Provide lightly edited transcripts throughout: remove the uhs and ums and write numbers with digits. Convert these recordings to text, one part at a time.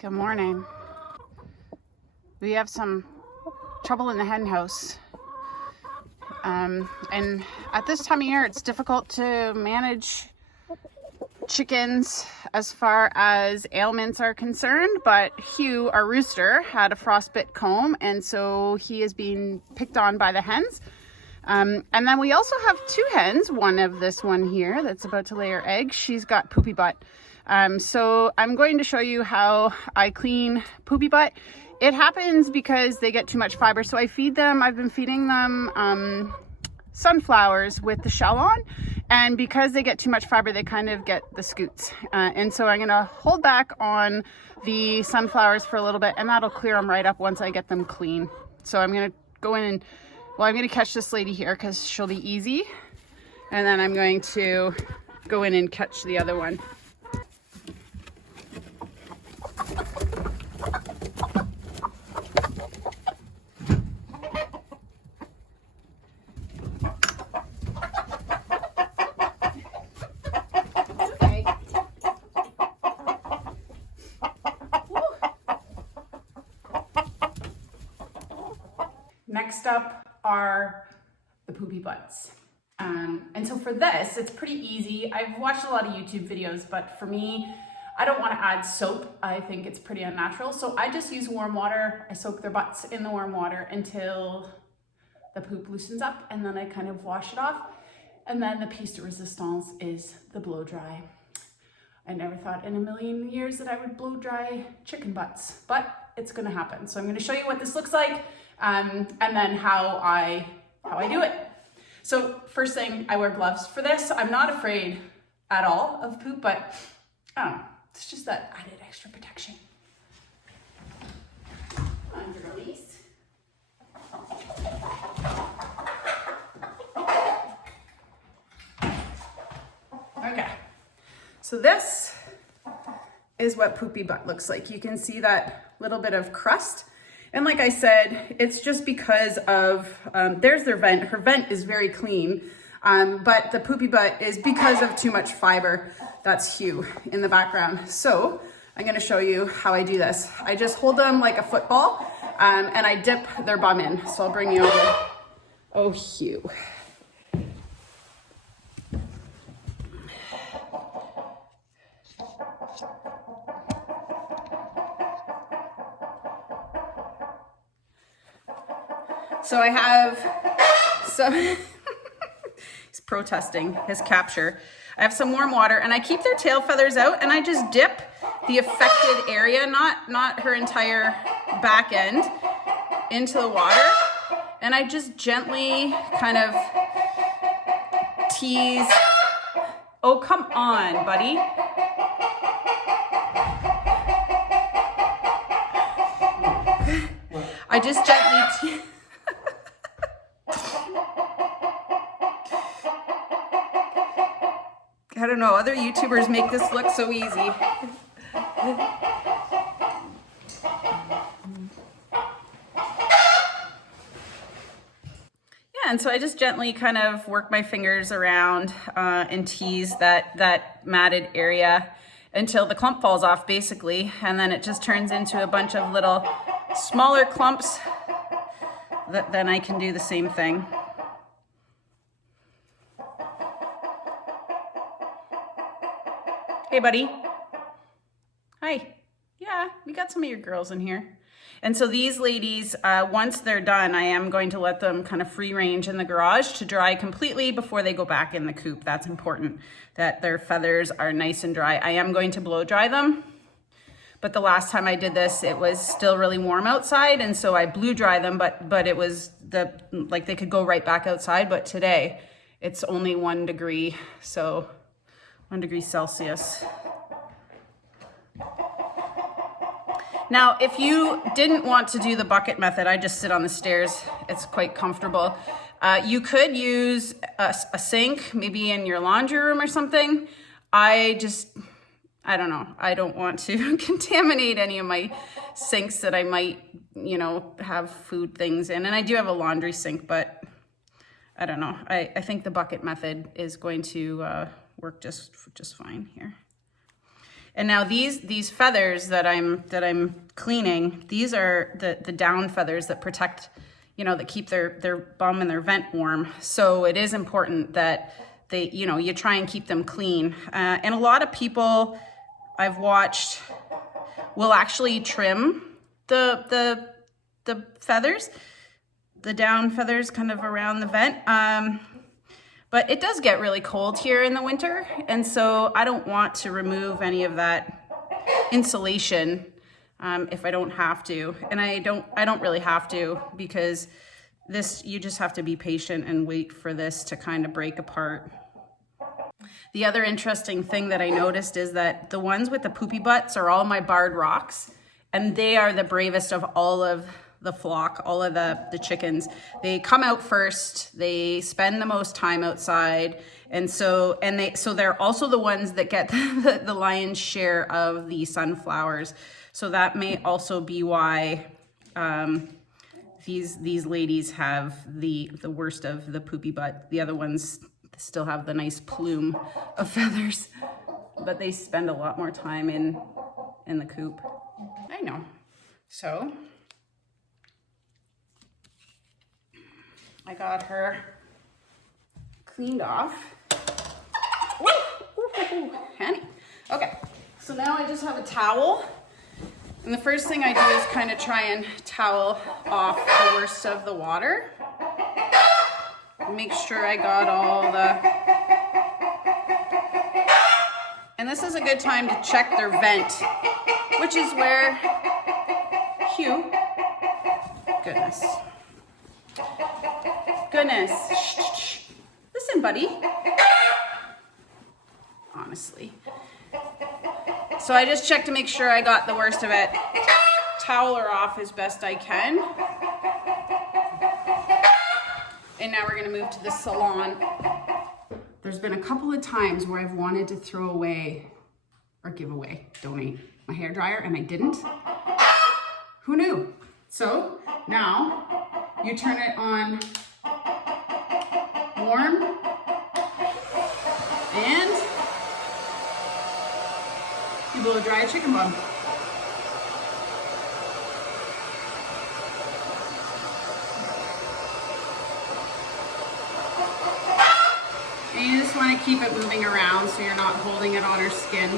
Good morning. We have some trouble in the hen house. And at this time of year, it's difficult to manage chickens as far as ailments are concerned. But Hugh, our rooster, had a frostbite comb, and so he is being picked on by the hens. And then we also have two hens, one of this one here that's about to lay her egg. She's got poopy butt. So I'm going to show you how I clean poopy butt. It happens because they get too much fiber. So I feed them, I've been feeding them sunflowers with the shell on. And because they get too much fiber, they kind of get the scoots. And so I'm gonna hold back on the sunflowers for a little bit, and that'll clear them right up once I get them clean. So I'm gonna go in and, well, I'm gonna catch this lady here because she'll be easy. And then I'm going to go in and catch the other one. Next up are the poopy butts. And so for this, it's pretty easy. I've watched a lot of YouTube videos, but for me, I don't want to add soap. I think it's pretty unnatural. So I just use warm water. I soak their butts in the warm water until the poop loosens up, and then I kind of wash it off. And then the piece de resistance is the blow dry. I never thought in a million years that I would blow dry chicken butts, but it's gonna happen. So I'm gonna show you what this looks like, and then how I do it. So first thing, I wear gloves for this. I'm not afraid at all of poop, but I don't know, it's just that added extra protection. Under release. Okay, so this is what poopy butt looks like. You can see that little bit of crust. And like I said, it's just because of, there's their vent. Her vent is very clean, but the poopy butt is because of too much fiber. That's Hugh in the background. So I'm gonna show you how I do this. I just hold them like a football, and I dip their bum in. So I'll bring you over. Oh, Hugh. So I have some, he's protesting his capture. I have some warm water, and I keep their tail feathers out, and I just dip the affected area, not her entire back end, into the water. And I just gently kind of tease. Oh, come on, buddy. I just gently tease. I don't know, other YouTubers make this look so easy. Yeah, and so I just gently kind of work my fingers around and tease that matted area until the clump falls off, basically. And then it just turns into a bunch of little smaller clumps that then I can do the same thing. Hey, buddy. Hi. Yeah, we got some of your girls in here. And so these ladies, once they're done, I am going to let them kind of free range in the garage to dry completely before they go back in the coop. That's important, that their feathers are nice and dry. I am going to blow dry them, but the last time I did this, it was still really warm outside, and so I blew dry them, but it was like they could go right back outside. But today, it's only 1 degree, so 1 degree Celsius. Now, if you didn't want to do the bucket method, I just sit on the stairs. It's quite comfortable. You could use a sink, maybe in your laundry room or something. I don't know. I don't want to contaminate any of my sinks that I might, have food things in. And I do have a laundry sink, but I don't know. I think the bucket method is going to work just fine here. And now these feathers that I'm cleaning, these are the down feathers that protect, you know, that keep their bum and their vent warm. So it is important that they, you know, you try and keep them clean. And a lot of people I've watched will actually trim the feathers, the down feathers kind of around the vent. But it does get really cold here in the winter, and so I don't want to remove any of that insulation if I don't have to. And I don't really have to, because this, you just have to be patient and wait for this to kind of break apart. The other interesting thing that I noticed is that the ones with the poopy butts are all my barred rocks, and they are the bravest of all of the flock, all of the chickens. They come out first, they spend the most time outside, and so they're also the ones that get the lion's share of the sunflowers. So that may also be why these ladies have the worst of the poopy butt. The other ones still have the nice plume of feathers, but they spend a lot more time in the coop. I know. So I got her cleaned off. Woo, honey. Okay, so now I just have a towel. And the first thing I do is kind of try and towel off the worst of the water. Make sure I got all the... And this is a good time to check their vent, which is where Hugh... Goodness. Goodness. Shh. Listen, buddy. Honestly. So I just checked to make sure I got the worst of it. Towel her off as best I can. And now we're gonna move to the salon. There's been a couple of times where I've wanted to throw away or give away, donate my hairdryer, and I didn't. Who knew? So now you turn it on warm, and you blow dry a chicken bum. And you just want to keep it moving around so you're not holding it on her skin.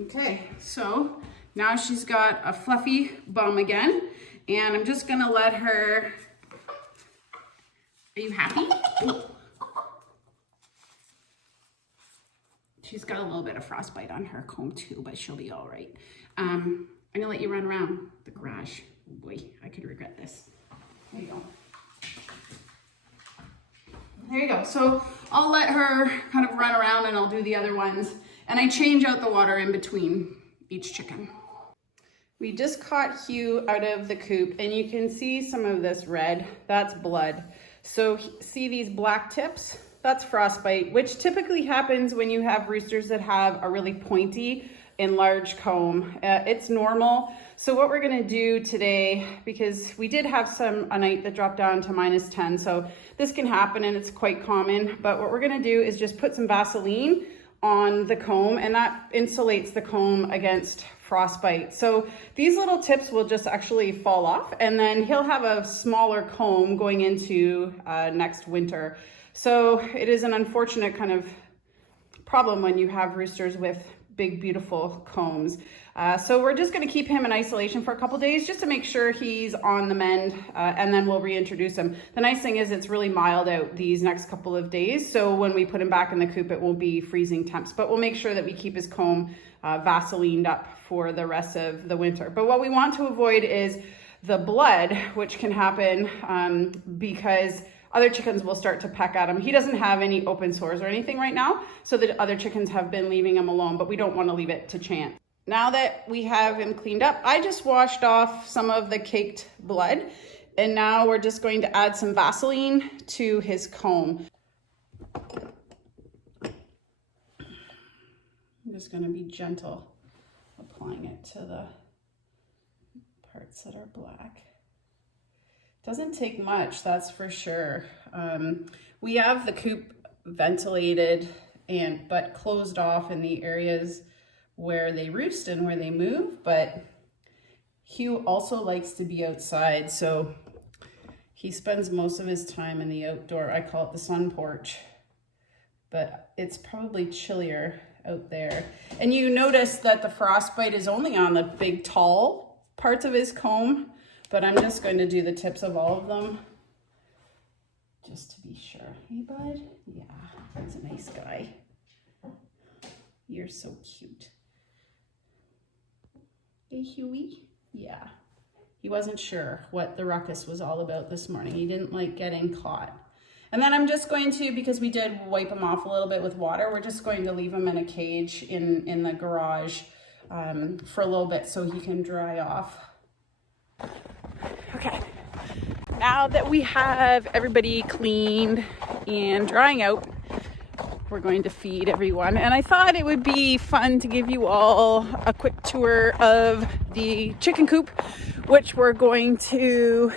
Okay, so now she's got a fluffy bum again, and I'm just gonna let her... Are you happy? Ooh. She's got a little bit of frostbite on her comb too, but she'll be all right. I'm gonna let you run around the garage. Oh boy, I could regret this. There you go. There you go. So I'll let her kind of run around and I'll do the other ones. And I change out the water in between each chicken. We just caught Hugh out of the coop, and you can see some of this red. That's blood. So see these black tips? That's frostbite, which typically happens when you have roosters that have a really pointy and large comb. It's normal. So what we're gonna do today, because we did have a night that dropped down to -10, so this can happen and it's quite common, but what we're gonna do is just put some Vaseline on the comb, and that insulates the comb against frostbite. So these little tips will just actually fall off, and then he'll have a smaller comb going into next winter. So it is an unfortunate kind of problem when you have roosters with big, beautiful combs. So we're just going to keep him in isolation for a couple days just to make sure he's on the mend, and then we'll reintroduce him. The nice thing is it's really mild out these next couple of days, so when we put him back in the coop, it won't be freezing temps, but we'll make sure that we keep his comb Vaselined up for the rest of the winter. But what we want to avoid is the blood, which can happen because other chickens will start to peck at him. He doesn't have any open sores or anything right now, so the other chickens have been leaving him alone, but we don't want to leave it to chance. Now that we have him cleaned up, I just washed off some of the caked blood, and now we're just going to add some Vaseline to his comb. I'm just going to be gentle applying it to the parts that are black. Doesn't take much, that's for sure. We have the coop ventilated but closed off in the areas where they roost and where they move, but Hugh also likes to be outside, so he spends most of his time in the outdoor, I call it the sun porch, but it's probably chillier out there. And you notice that the frostbite is only on the big tall parts of his comb, but I'm just going to do the tips of all of them just to be sure. Hey, bud? Yeah, he's a nice guy. You're so cute. Hey, Huey? Yeah. He wasn't sure what the ruckus was all about this morning. He didn't like getting caught. And then I'm just going to, because we did wipe him off a little bit with water, we're just going to leave him in a cage in the garage for a little bit so he can dry off. Okay, now that we have everybody cleaned and drying out, we're going to feed everyone. And I thought it would be fun to give you all a quick tour of the chicken coop, which we're going to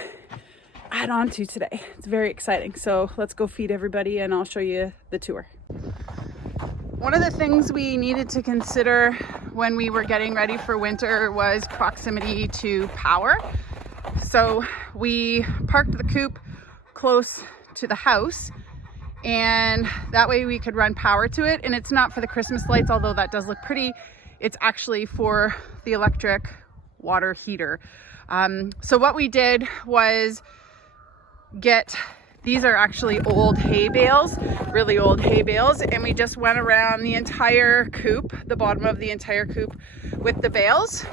add on to today. It's very exciting. So let's go feed everybody and I'll show you the tour. One of the things we needed to consider when we were getting ready for winter was proximity to power. So we parked the coop close to the house, and that way we could run power to it. And it's not for the Christmas lights, although that does look pretty. It's actually for the electric water heater. So what we did was these are actually old hay bales, really old hay bales, and we just went around the entire coop, the bottom of the entire coop, with the bales.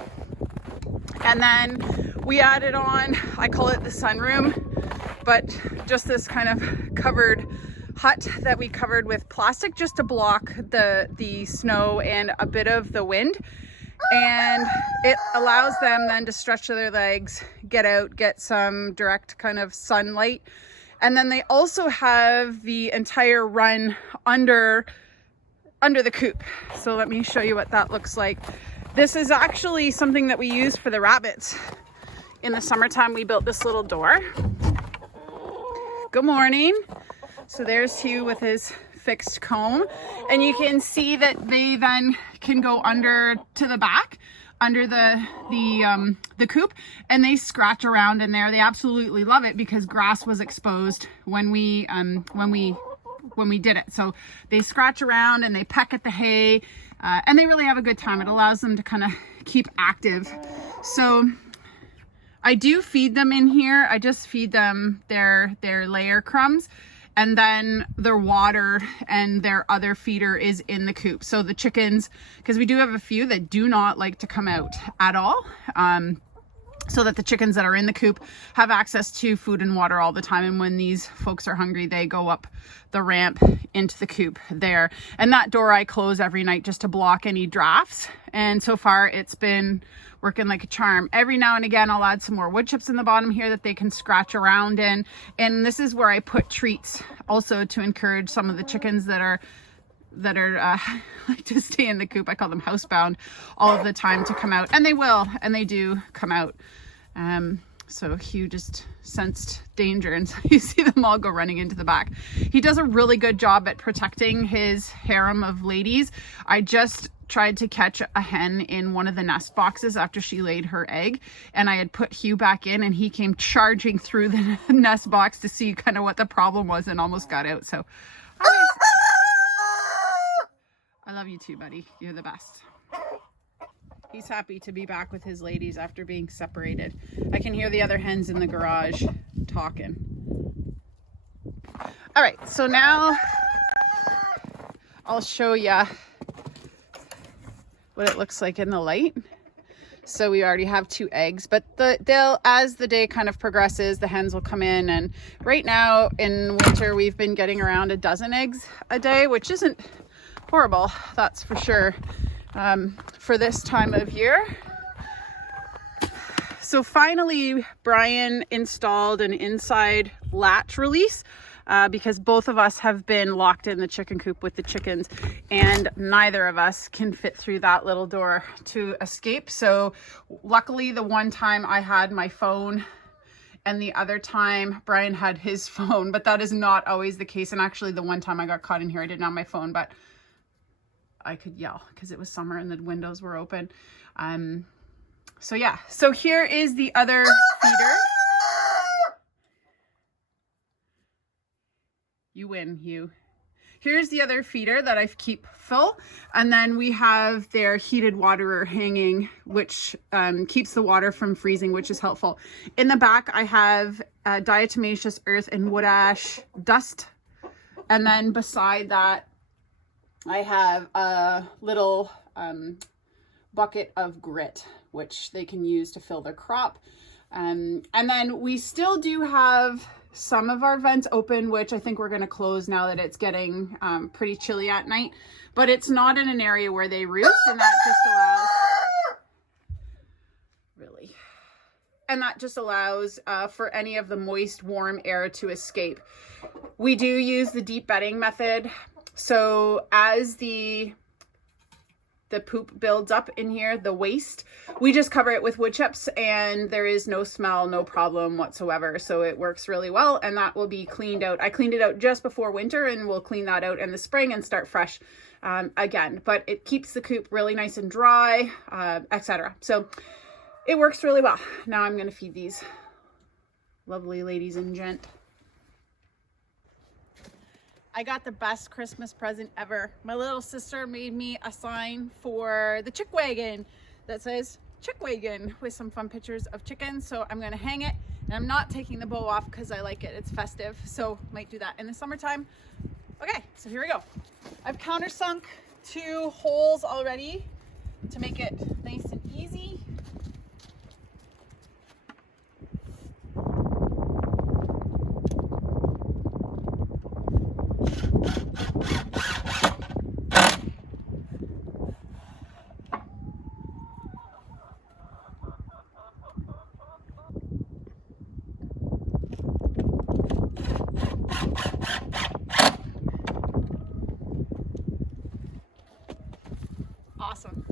And then we added on, I call it the sunroom, but just this kind of covered hut that we covered with plastic just to block the snow and a bit of the wind. And it allows them then to stretch their legs, get out, get some direct kind of sunlight. And then they also have the entire run under the coop. So let me show you what that looks like. This is actually something that we use for the rabbits. In the summertime, we built this little door. Good morning. So there's Hugh with his fixed comb, and you can see that they then can go under to the back, under the coop, and they scratch around in there. They absolutely love it because grass was exposed when we did it. So they scratch around and they peck at the hay, and they really have a good time. It allows them to kind of keep active. So I do feed them in here. I just feed them their layer crumbs, and then their water and their other feeder is in the coop. So the chickens, because we do have a few that do not like to come out at all, so that the chickens that are in the coop have access to food and water all the time. And when these folks are hungry, they go up the ramp into the coop there. And that door I close every night just to block any drafts. And so far it's been working like a charm. Every now and again, I'll add some more wood chips in the bottom here that they can scratch around in. And this is where I put treats also to encourage some of the chickens that are like to stay in the coop. I call them housebound all of the time to come out, and they will, and they do come out. So Hugh just sensed danger, and so you see them all go running into the back. He does a really good job at protecting his harem of ladies. I just tried to catch a hen in one of the nest boxes after she laid her egg, and I had put Hugh back in, and he came charging through the nest box to see kind of what the problem was and almost got out. So I love you too, buddy. You're the best. He's happy to be back with his ladies after being separated. I can hear the other hens in the garage talking. All right, so now I'll show ya what it looks like in the light. So we already have 2 eggs, but as the day kind of progresses, the hens will come in, and right now in winter we've been getting around a dozen eggs a day, which isn't horrible, that's for sure, for this time of year. So finally Brian installed an inside latch release because both of us have been locked in the chicken coop with the chickens, and neither of us can fit through that little door to escape. So luckily the one time I had my phone and the other time Brian had his phone, but that is not always the case. And actually the one time I got caught in here, I didn't have my phone, but I could yell because it was summer and the windows were open. So yeah, so here is the other feeder. You win, Hugh. Here's the other feeder that I keep full. And then we have their heated waterer hanging, which keeps the water from freezing, which is helpful. In the back, I have diatomaceous earth and wood ash dust. And then beside that, I have a little bucket of grit, which they can use to fill their crop. And then we still do have some of our vents open, which I think we're going to close now that it's getting pretty chilly at night, but it's not in an area where they roost, and that just allows for any of the moist, warm air to escape. We do use the deep bedding method. So as the poop builds up in here, the waste, we just cover it with wood chips, and there is no smell, no problem whatsoever. So it works really well, and that will be cleaned out. I cleaned it out just before winter, and we'll clean that out in the spring and start fresh again. But it keeps the coop really nice and dry, etc. So it works really well. Now I'm going to feed these lovely ladies and gent. I got the best Christmas present ever. My little sister made me a sign for the chick wagon that says chick wagon with some fun pictures of chickens. So I'm gonna hang it, and I'm not taking the bow off because I like it. It's festive, so might do that in the summertime. Okay, so here we go. I've countersunk 2 holes already to make it nice and easy. Awesome.